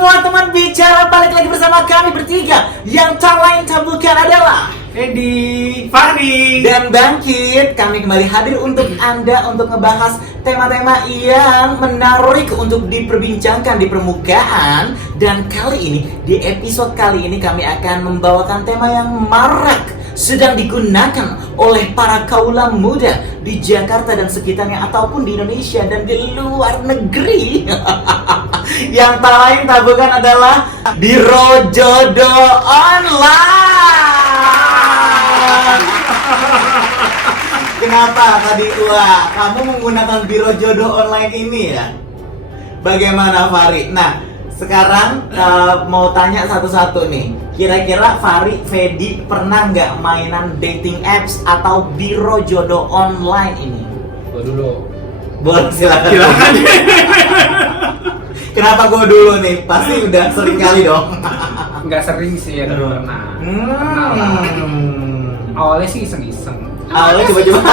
semua teman bicara, balik lagi bersama kami bertiga. Yang tak lain tak bukan adalah Edi, Fahri, dan Bangkit. Kami kembali hadir untuk Anda untuk ngebahas tema-tema yang menarik untuk diperbincangkan di permukaan. Dan kali ini, di episode kali ini kami akan membawakan tema yang marak sedang digunakan oleh para kaula muda di Jakarta dan sekitarnya ataupun di Indonesia dan di luar negeri. Yang tak lain tak bukan adalah Biro Jodoh Online. Kenapa tadi kamu menggunakan Biro Jodoh Online ini ya? Bagaimana Fahri? Nah, sekarang mau tanya satu-satu nih. Kira-kira Fahri, Fedi pernah nggak mainan dating apps atau Biro Jodoh Online ini? Gua dulu. Boleh, silakan. Kenapa gue dulu nih? Pasti udah sering kali dong. Nggak sering sih ya, tapi pernah. Awalnya sih iseng-iseng. Awalnya coba-coba.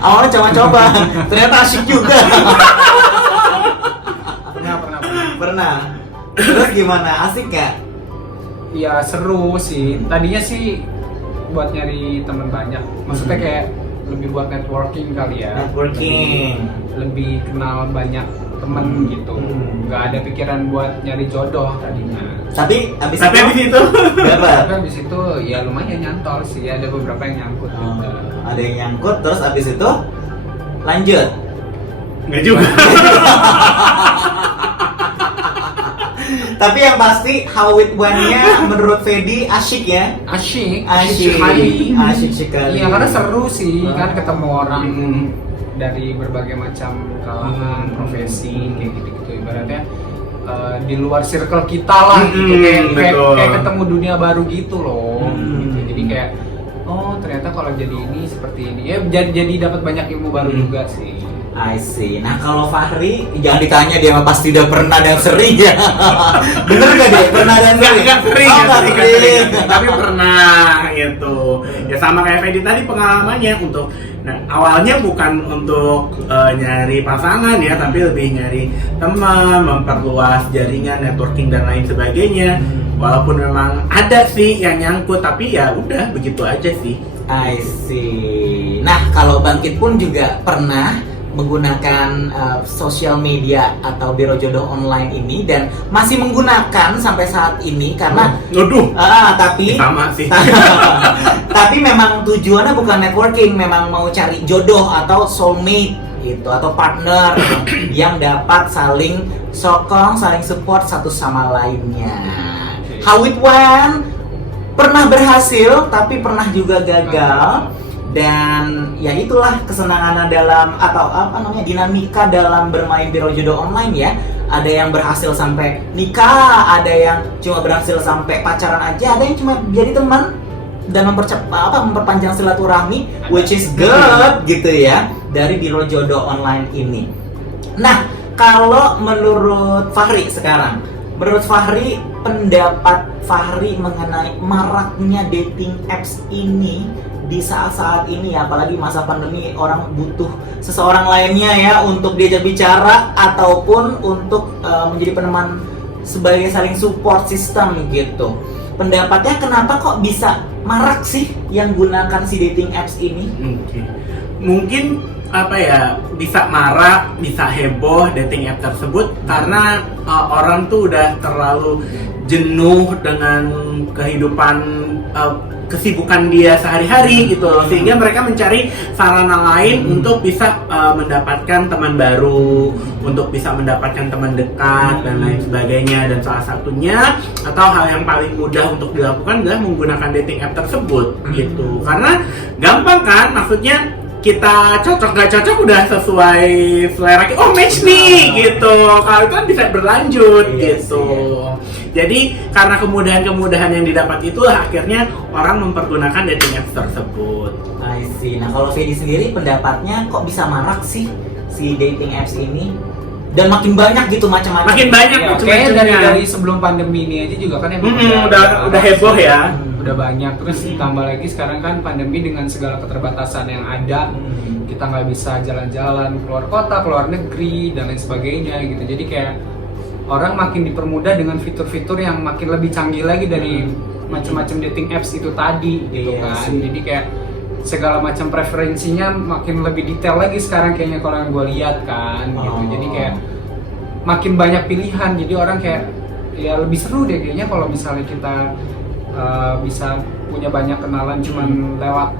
Awalnya coba-coba. Ternyata asyik juga. Pernah. Terus gimana? Asik nggak? Ya seru sih. Tadinya sih buat nyari teman banyak. Maksudnya kayak lebih buat networking kali ya. Networking. Lebih kenal banyak temen gitu. Nggak ada pikiran buat nyari jodoh tadinya. Tapi abis itu berapa? Tapi abis itu ya lumayan nyantol sih. Ada beberapa yang nyangkut. Gitu. Ada yang nyangkut, terus abis itu lanjut. Nggak juga. Tapi yang pasti how it went-nya menurut Fedi asyik ya? Asyik sekali. Iya, karena seru sih kan ketemu orang dari berbagai macam kalangan, profesi kayak gitu-gitu. Ibaratnya di luar circle kita lah gitu. Kayak ketemu dunia baru gitu loh. Gitu. Jadi kayak oh ternyata kalau jadi ini seperti ini ya, jadi dapat banyak ilmu baru juga sih. I see. Nah kalau Fahri jangan ditanya, dia mah pasti udah pernah dan sering ya. Bener gak dia? Pernah dan sering? Nggak sering, Oh, nggak nggak sering. sering. Tapi pernah gitu. Ya sama kayak Fedi tadi, pengalamannya untuk awalnya bukan untuk nyari pasangan ya, tapi lebih nyari teman, memperluas jaringan, networking dan lain sebagainya. Walaupun memang ada sih yang nyangkut, tapi ya udah begitu aja sih. I see. Nah kalau Bangkit pun juga pernah menggunakan sosial media atau Biro Jodoh Online ini dan masih menggunakan sampai saat ini karena tapi sama sih. Tapi memang tujuannya bukan networking, memang mau cari jodoh atau soulmate gitu atau partner yang dapat saling sokong, saling support satu sama lainnya. How it went? Pernah berhasil tapi pernah juga gagal. Dan ya itulah kesenangan dalam atau dinamika dalam bermain Biro Jodoh Online ya. Ada yang berhasil sampai nikah, ada yang cuma berhasil sampai pacaran aja, ada yang cuma jadi teman dan memperpanjang silaturahmi, which is good gitu ya, dari Biro Jodoh Online ini. Nah, kalau menurut Fahri sekarang, menurut Fahri, pendapat Fahri mengenai maraknya dating apps ini di saat-saat ini ya, apalagi masa pandemi, orang butuh seseorang lainnya ya untuk diajak bicara ataupun untuk menjadi peneman sebagai saling support system gitu. Pendapatnya kenapa kok bisa marak sih yang gunakan si dating apps ini? Mungkin bisa marak, bisa heboh dating app tersebut karena orang tuh udah terlalu jenuh dengan kehidupan kesibukan dia sehari-hari gitu loh, sehingga mereka mencari sarana lain untuk bisa mendapatkan teman baru, untuk bisa mendapatkan teman dekat dan lain sebagainya. Dan salah satunya atau hal yang paling mudah untuk dilakukan adalah menggunakan dating app tersebut gitu, karena gampang kan, maksudnya kita cocok gak cocok udah sesuai selera kita, match nih gitu, kalau itu kan bisa berlanjut gitu. Jadi karena kemudahan-kemudahan yang didapat itulah akhirnya orang mempergunakan dating apps tersebut. I see. Nah kalau Fedi sendiri pendapatnya kok bisa marak sih si dating apps ini? Dan makin banyak gitu macam-macam. Makin banyak ya, kayaknya dari sebelum pandemi ini aja juga kan emang udah heboh ya. Udah banyak, terus tambah lagi sekarang kan pandemi dengan segala keterbatasan yang ada, kita nggak bisa jalan-jalan keluar kota, keluar negeri dan lain sebagainya gitu. Jadi kayak orang makin dipermudah dengan fitur-fitur yang makin lebih canggih lagi dari macam-macam dating apps itu tadi gitu Iya kan. sih. Jadi kayak segala macam preferensinya makin lebih detail lagi sekarang kayaknya kalau yang gue lihat kan gitu. Jadi kayak makin banyak pilihan, jadi orang kayak ya lebih seru deh kayaknya kalau misalnya kita bisa punya banyak kenalan cuman lewat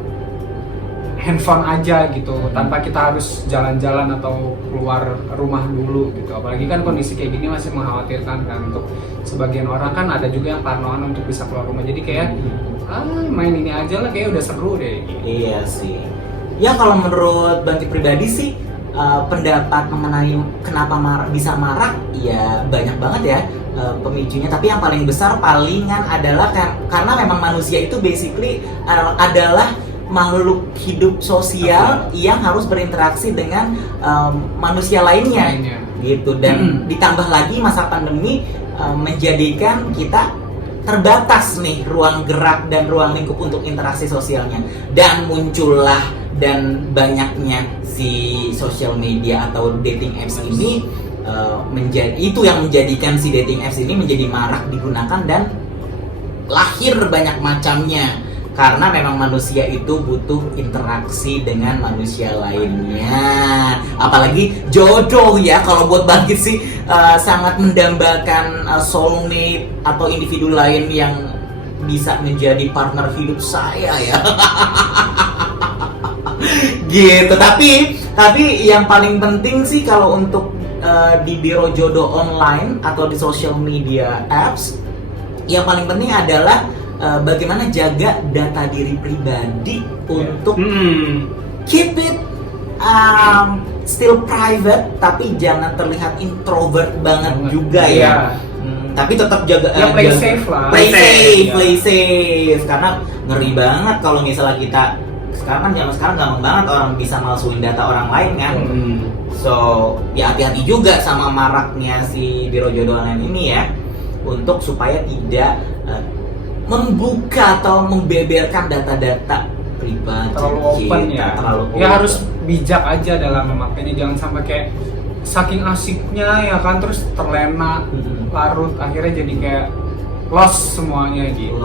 handphone aja gitu, tanpa kita harus jalan-jalan atau keluar rumah dulu gitu. Apalagi kan kondisi kayak gini masih mengkhawatirkan kan, untuk sebagian orang kan ada juga yang parnoan untuk bisa keluar rumah. Jadi kayak main ini aja lah, kayak udah seru deh gitu. Iya sih. Ya kalau menurut Bangkit pribadi sih, pendapat mengenai kenapa bisa marak ya banyak banget ya pemicunya. Tapi yang paling besar palingan adalah karena memang manusia itu basically adalah makhluk hidup sosial yang harus berinteraksi dengan manusia lainnya gitu. Dan ditambah lagi masa pandemi menjadikan kita terbatas nih ruang gerak dan ruang lingkup untuk interaksi sosialnya, dan muncullah dan banyaknya si social media atau dating apps ini menjadi itu yang menjadikan si dating apps ini menjadi marak digunakan dan lahir banyak macamnya, karena memang manusia itu butuh interaksi dengan manusia lainnya, apalagi jodoh ya. Kalau buat Bangkit sih sangat mendambakan soulmate atau individu lain yang bisa menjadi partner hidup saya ya. Gitu. Tapi yang paling penting sih kalau untuk di biro jodoh online atau di social media apps, yang paling penting adalah bagaimana jaga data diri pribadi untuk keep it still private, tapi jangan terlihat introvert banget juga ya. Tapi tetap jaga play safe lah. Play safe karena ngeri banget kalau misalnya kita sekarang kan zaman sekarang gampang banget orang bisa malsuin data orang lain kan. So ya hati-hati juga sama maraknya si biro jodoh online ini ya, untuk supaya tidak membuka atau membeberkan data-data pribadi terlalu open ya. Ya harus bijak aja dalam memakainya, jangan sampai kayak saking asiknya ya kan, terus terlena larut akhirnya jadi kayak lost semuanya gitu.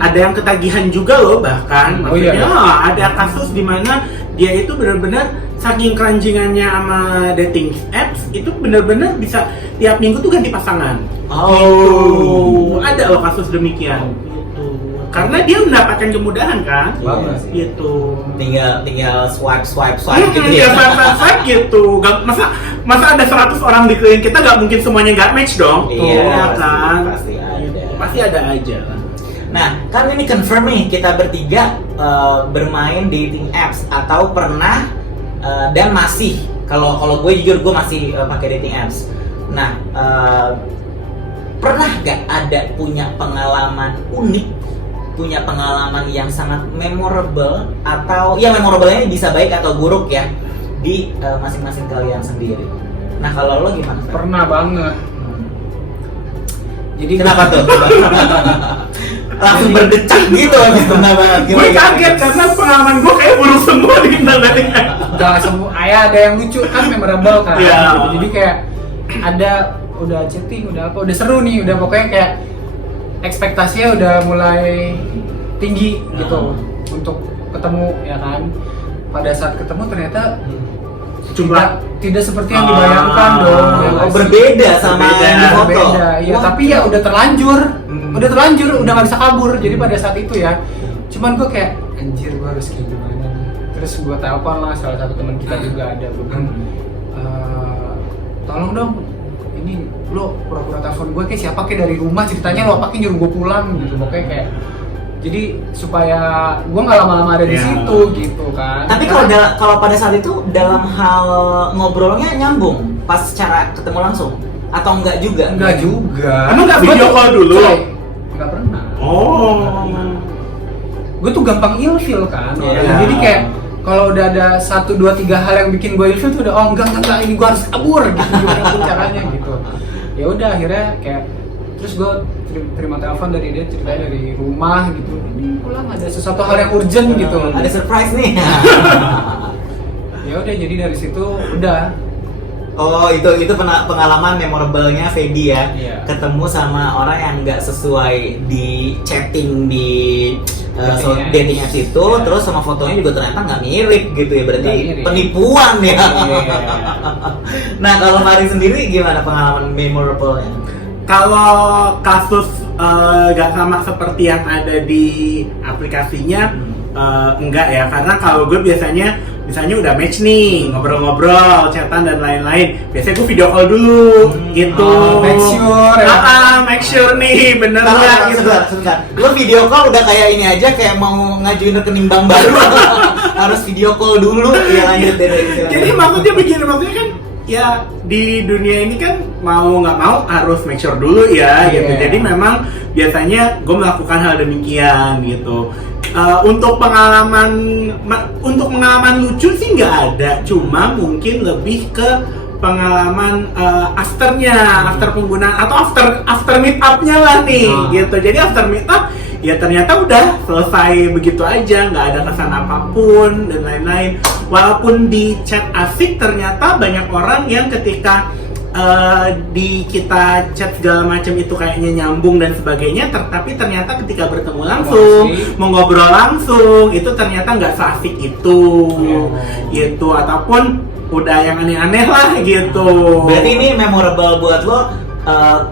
Ada yang ketagihan juga loh bahkan. Maksudnya ada kasus di mana dia itu benar-benar saking keranjingannya sama dating apps itu benar-benar bisa tiap minggu tuh ganti pasangan. Gitu. Ada loh kasus demikian. Karena dia mendapatkan kemudahan kan. Gitu. Tinggal swipe gitu ya. Swipe gitu. Masa ada 100 orang di klien kita nggak mungkin semuanya nggak match dong. Iya kan. Pasti ada aja. Nah, kan ini confirm nih kita bertiga bermain dating apps atau pernah dan masih. Kalau gue jujur gue masih pakai dating apps. Nah, pernah gak ada punya pengalaman unik, punya pengalaman yang sangat memorable, atau ya memorable-nya bisa baik atau buruk ya di masing-masing kalian sendiri. Nah, kalau lo gimana? Pernah banget. Jadi kenapa tuh? Langsung berdecak gitu habis pernah banget. Gue kaget karena pengalaman gue kayak buruk semua di internet. Gak semua, ada yang lucu kan, memorable kan. Gitu. Jadi kayak ada udah chatting, udah apa, udah seru nih, udah pokoknya kayak ekspektasinya udah mulai tinggi gitu untuk ketemu ya kan. Pada saat ketemu ternyata tidak seperti yang dibayangkan dong. Berbeda sama yang di foto. Iya, tapi ya udah terlanjur, udah nggak bisa kabur. Jadi pada saat itu ya, cuman gue kayak anjir, gue harus kayak gimana nih. Terus gue telepon lah salah satu teman kita juga ada, gue bilang tolong dong, ini lo pura-pura telepon gue kayak siapa kayak dari rumah, ceritanya lo apa kayak nyuruh gue pulang gitu. Pokoknya kayak jadi supaya gue nggak lama-lama ada di situ gitu kan. Tapi kalau pada saat itu dalam hal ngobrolnya nyambung pas secara ketemu langsung atau enggak juga? Enggak juga. Emang nggak video call dulu? Nggak pernah. Gue tuh gampang ilfil kan. Jadi kayak kalau udah ada 1, 2, 3 hal yang bikin gue ilfil tuh udah enggak ini gue harus kabur gitu, gimana pun caranya gitu. Ya udah akhirnya kayak terus gue terima telepon dari dia, ceritanya dari rumah gitu, ini pulang ada sesuatu hal yang urgent gitu, ada surprise nih. Ya udah, jadi dari situ udah Oh, itu pengalaman memorable-nya Fedi ya. Iya. Ketemu sama orang yang nggak sesuai di chatting di Dating dating apps itu, Iya. terus sama fotonya juga ternyata nggak mirip gitu ya, berarti Nggak mirip. penipuan ya. Iya. Nah, kalau Mari sendiri gimana pengalaman memorable-nya? Kalau kasus gak sama seperti yang ada di aplikasinya, enggak ya, karena kalau gue biasanya misalnya udah match nih, ngobrol-ngobrol, chatan dan lain-lain, biasanya gue video call dulu gitu. Make sure ya. Make sure nih bener Kalau nggak gitu. sebentar, lo video call udah kayak ini aja, kayak mau ngajuin rekening bank baru. Harus video call dulu ya, lanjut deh. Jadi maksudnya begini, maksudnya kan ya di dunia ini kan mau nggak mau harus make sure dulu ya gitu. Iya. Jadi memang biasanya gue melakukan hal demikian gitu. Untuk pengalaman lucu sih nggak ada, cuma mungkin lebih ke pengalaman after penggunaan atau after meet up-nya lah nih gitu. Jadi after meet up ya ternyata udah selesai begitu aja, nggak ada kesan apapun dan lain-lain. Walaupun di chat asik, ternyata banyak orang yang ketika di kita chat segala macam itu kayaknya nyambung dan sebagainya, tapi ternyata ketika bertemu langsung, mau ngobrol langsung, itu ternyata nggak seasik itu, gitu, ataupun udah yang aneh-aneh lah gitu. Berarti ini memorable buat lo,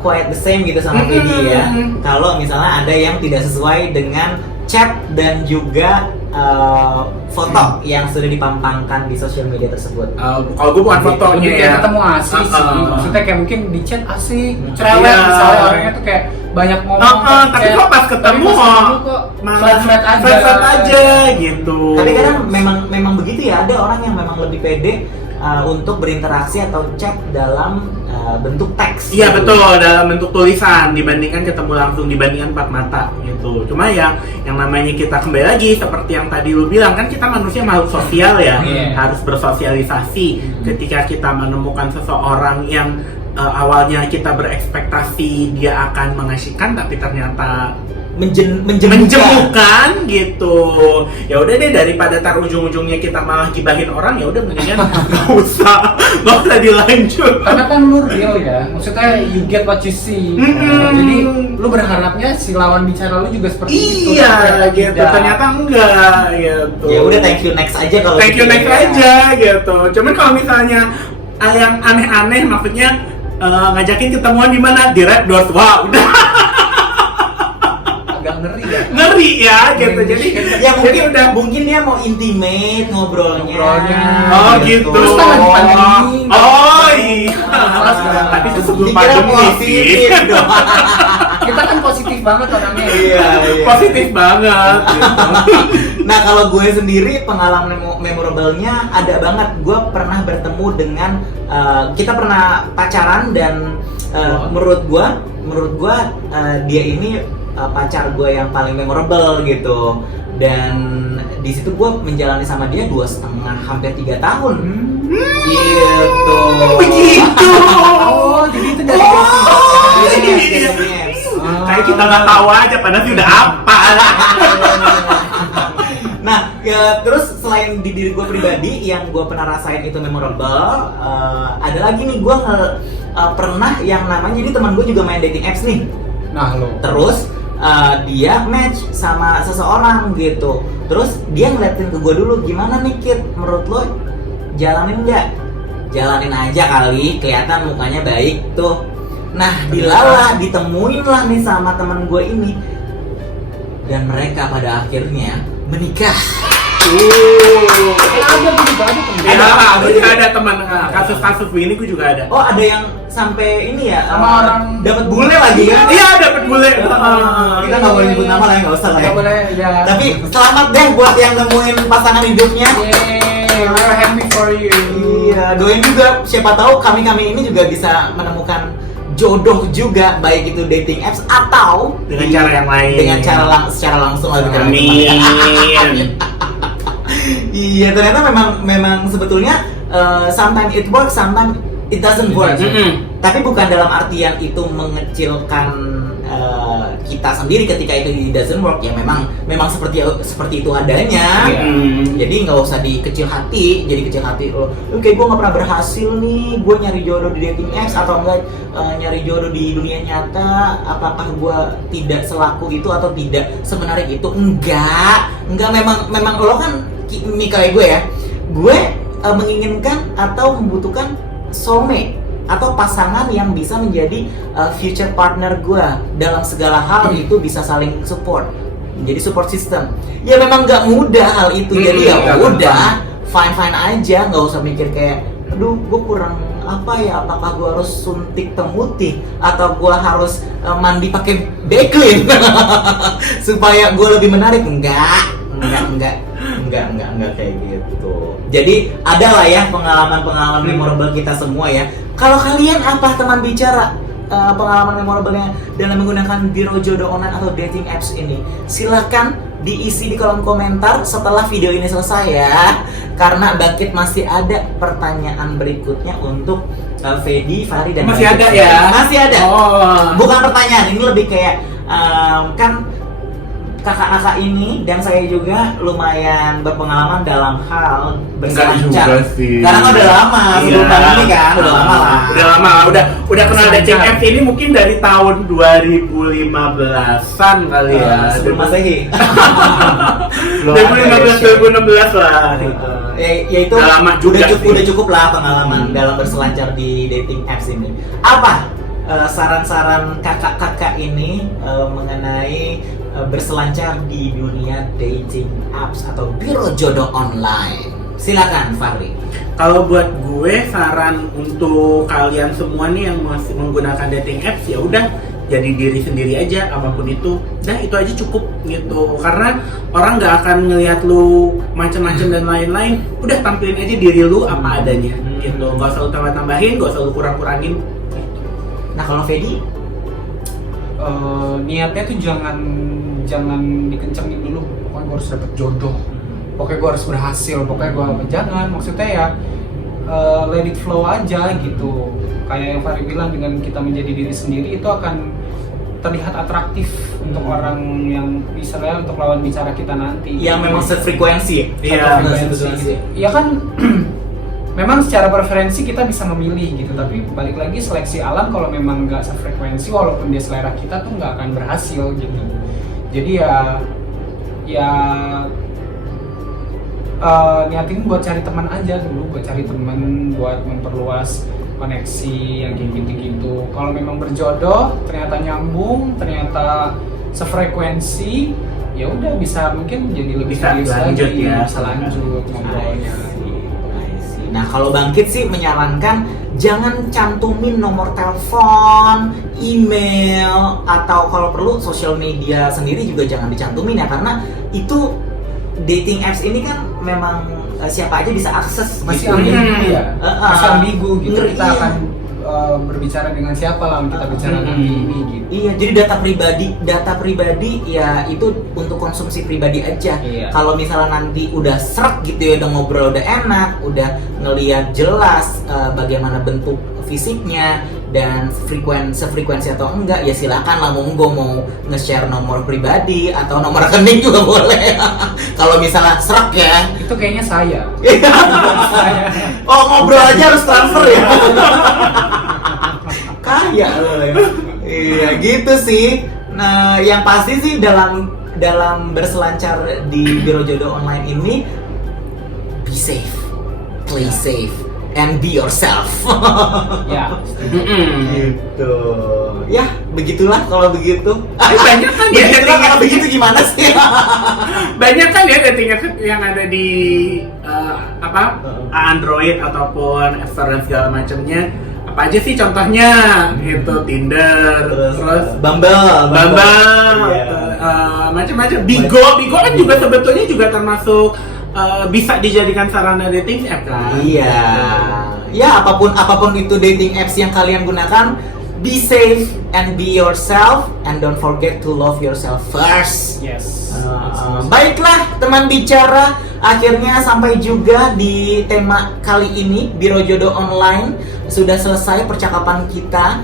quite the same gitu sama Fedi ya. Kalau misalnya ada yang tidak sesuai dengan chat dan juga foto yang sudah dipampangkan di sosial media tersebut. Kalau gue bukan fotonya Lebih ya. kayak ketemu asik sih. Maksudnya kayak mungkin di chat asik, cerewet Iya. misalnya orangnya tuh kayak banyak ngomong. Tapi kok pas ketemu kok malah flat aja gitu. Tapi kadang memang begitu ya, ada orang yang memang lebih pede untuk berinteraksi atau chat dalam bentuk teks. Iya gitu. betul, dalam bentuk tulisan dibandingkan ketemu langsung, dibandingkan empat mata gitu. Cuma yang namanya kita kembali lagi seperti yang tadi lu bilang, kan kita manusia makhluk sosial ya, harus bersosialisasi. Ketika kita menemukan seseorang yang awalnya kita berekspektasi dia akan mengasihkan, tapi ternyata menjemukan gitu. Ya udah deh, daripada tar ujung-ujungnya kita malah gibahin orang, ya udah mendingan nggak usah dilanjut. Karena kan lu real ya, maksudnya you get what you see. Jadi lu berharapnya si lawan bicara lu juga seperti itu. Iya gitu, ternyata enggak gitu. Ya udah, thank you next aja kalau Thank you gitu next ya. aja gitu. Cuman kalau misalnya yang aneh-aneh, maksudnya ngajakin ketemuan di mana, di Red Doors, wah udah Agak ngeri ya. ngeri ya gitu. Jadi Ya jadi udah mungkin dia mau intimate ngobrolnya. oh gitu. Terus kan lagi pandemi. Oh iya. Tapi itu sebelum Dikira pandemi sih. positif dong. Kita kan positif banget orangnya. Iya. Positif banget gitu. Nah, kalau gue sendiri pengalaman memorable-nya ada banget. Gue pernah bertemu dengan kita pernah pacaran dan menurut gue dia ini pacar gue yang paling memorable gitu. Dan di situ gue menjalani sama dia 2,5 hampir 3 tahun. Gitu. Begitu. Oh, jadi itu dari Dating apps. Kayak kita nggak tahu aja, padahal sudah apa. Nah, ya, terus selain di diri gue pribadi yang gue pernah rasain itu memorable, ada lagi nih gue pernah yang namanya, jadi teman gue juga main dating apps nih. Nah lo. Terus dia match sama seseorang gitu. Terus dia ngeliatin ke gue dulu, gimana nih Kit, menurut lo jalanin nggak? Jalanin aja kali, kelihatan mukanya baik tuh. Nah, ditemuin lah nih sama teman gue ini. Dan mereka pada akhirnya menikah. Ada teman kasus-kasus begini, gue juga ada. Oh, ada yang sampai ini ya, sama orang dapat bule lagi kan? Iya, dapat bule. Kita nggak boleh nyebut nama lah ya, nggak usah lah ya. Nggak boleh ya. Tapi selamat deh buat yang nemuin pasangan hidupnya. Yeay, we're happy for you. Iya, doain juga, siapa tahu kami ini juga bisa menemukan jodoh juga, baik itu dating apps atau Dengan cara yang lain. dengan secara langsung lagi. Amin. Iya, ternyata memang sebetulnya sometimes it works, sometimes it doesn't work. Tapi bukan dalam artian itu mengecilkan kita sendiri ketika itu doesn't work. Ya memang seperti itu adanya. Jadi nggak usah dikecil hati. Jadi kecil hati lo, oke gue nggak pernah berhasil nih, gue nyari jodoh di dating apps atau enggak nyari jodoh di dunia nyata. Apakah gue tidak selaku itu atau tidak semenarik itu? Enggak memang lo kan ini kayak gue ya. Gue menginginkan atau membutuhkan soulmate atau pasangan yang bisa menjadi future partner gue dalam segala hal. Itu bisa saling support, menjadi support system. Ya memang nggak mudah hal itu, jadi ya udah fine aja, nggak usah mikir kayak aduh gue kurang apa ya, apakah gue harus suntik pemutih atau gue harus mandi pakai Baclean supaya gue lebih menarik. Enggak kayak gitu. Jadi ada lah ya pengalaman memorable kita semua ya. Kalau kalian apa teman bicara pengalaman memorablenya dalam menggunakan biro jodoh online atau dating apps ini? Silakan diisi di kolom komentar setelah video ini selesai ya. Karena Bangkit masih ada pertanyaan berikutnya untuk Fedy, Fahri dan masih Bangkit. ada ya? Masih ada. Oh. Bukan pertanyaan, ini lebih kayak kan kakak-kakak ini dan saya juga lumayan berpengalaman dalam hal berselancar. Karena udah lama sebelum pandemi kan, udah lama lah. Udah kenal dating apps ini mungkin dari tahun 2015-an kali ya. Sebelum Masehi. 2015-2016 lah. Ya itu udah cukup lah pengalaman dalam berselancar di dating apps ini. Apa saran-saran kakak-kakak ini mengenai berselancar di dunia dating apps atau biro jodoh online? Silakan Fahri. Kalau buat gue saran untuk kalian semua nih yang masih menggunakan dating apps, ya udah jadi diri sendiri aja apapun itu. Nah itu aja cukup gitu. Karena orang nggak akan ngelihat lu macam-macam dan lain-lain. Udah tampilin aja diri lu apa adanya gitu. Nggak usah lu tambah-tambahin, nggak usah lu kurang-kurangin. Nah kalau Fedy? Niatnya tuh jangan dikencengin dulu. Pokoknya gue harus dapet jodoh. Pokoknya gue harus berhasil. Pokoknya gue jangan. Maksudnya ya let it flow aja gitu. Kayak yang Fahri bilang, dengan kita menjadi diri sendiri itu akan terlihat atraktif untuk orang yang misalnya untuk lawan bicara kita nanti. Yang memang sefrekuensi. Iya, gitu. Ya kan. Memang secara preferensi kita bisa memilih gitu, tapi balik lagi seleksi alam kalau memang nggak sefrekuensi walaupun dia selera kita tuh nggak akan berhasil gitu. Jadi niatin buat cari teman aja dulu, buat cari teman, buat memperluas koneksi yang kayak gitu-gitu. Kalau memang berjodoh, ternyata nyambung, ternyata sefrekuensi, ya udah bisa mungkin jadi lebih Bisa serius lanjut lagi, ya. bisa lanjut ngobrolnya. Nah kalau Bangkit sih menyarankan jangan cantumin nomor telepon, email, atau kalau perlu sosial media sendiri juga jangan dicantumin ya, karena itu dating apps ini kan memang siapa aja bisa akses Masih gitu. ambigu ya, masih ambigu gitu. Ngeri, Kita iya. akan berbicara dengan siapa lah kita bicara nanti ini gitu. Iya, jadi data pribadi ya itu untuk konsumsi pribadi aja. Iya. Kalau misalnya nanti udah seret gitu ya, udah ngobrol udah enak, udah ngelihat jelas bagaimana bentuk fisiknya dan sefrekuensi atau enggak, ya silakan lah, monggo mau nge-share nomor pribadi atau nomor rekening juga boleh. Kalau misalnya seret ya. Itu kayaknya saya. Oh, ngobrol aja harus transfer ya. Kaya loh ya. Iya gitu sih. Nah yang pasti sih dalam berselancar di biro jodoh online ini, be safe, play safe, and be yourself. Ya. Gitu. Ya begitulah kalau begitu. Banyak kan ya Begitulah dating kalau apps. begitu gimana sih? Banyak kan ya dating apps yang ada di Android ataupun App Store dan segala macamnya. Apa aja sih contohnya? Gitu, Tinder, terus Bumble. Iya. Macam-macam. Bigo kan juga sebetulnya juga termasuk bisa dijadikan sarana dating app kan? Iya. Ya apapun itu dating apps yang kalian gunakan, be safe and be yourself and don't forget to love yourself first. Yes. Baiklah teman bicara, akhirnya sampai juga di tema kali ini Biro Jodoh Online. sudah selesai percakapan kita.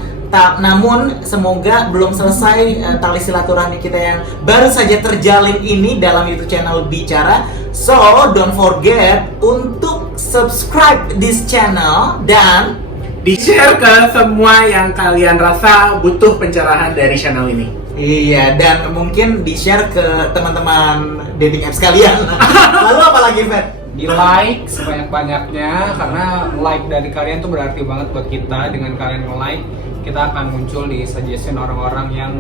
Namun semoga belum selesai tali silaturahmi kita yang baru saja terjalin ini dalam YouTube channel Bicara. So don't forget untuk subscribe this channel dan di-share ke semua yang kalian rasa butuh pencerahan dari channel ini. iya, dan mungkin di-share ke teman-teman dating apps kalian. Lalu apa lagi, Fet? Di like sebanyak-banyaknya, karena like dari kalian tuh berarti banget buat kita. Dengan kalian nge-like, kita akan muncul di suggestion orang-orang yang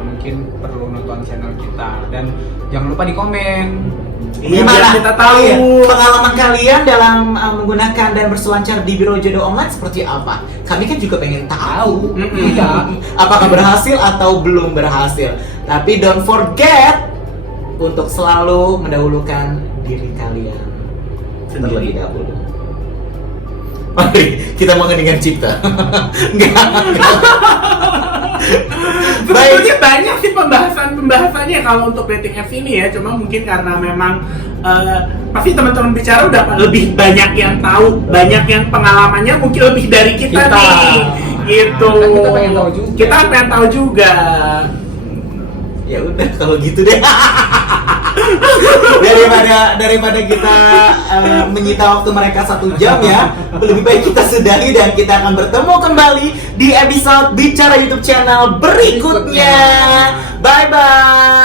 mungkin perlu nonton channel kita. Dan jangan lupa di komen. Iya, biar kita tahu Iya, pengalaman kalian dalam menggunakan dan berselancar di Biro Jodoh Online seperti apa. Kami kan juga pengen tahu. Iya. Apakah berhasil atau belum berhasil. Tapi don't forget untuk selalu mendahulukan diri kalian terlebih dahulu. Mari kita mengeningan cipta. Enggak. Sebetulnya banyak sih pembahasannya kalau untuk dating apps ini ya, cuma mungkin karena memang pasti teman-teman Bicara udah lebih banyak yang tahu, banyak yang pengalamannya mungkin lebih dari kita. Nih, gitu. Kan kita pengen tahu juga. Kita pengen tahu juga. Ya udah kalau gitu deh. daripada kita menyita waktu mereka 1 jam ya, lebih baik kita sudahi dan kita akan bertemu kembali di episode Bicara YouTube channel berikutnya. Bye bye.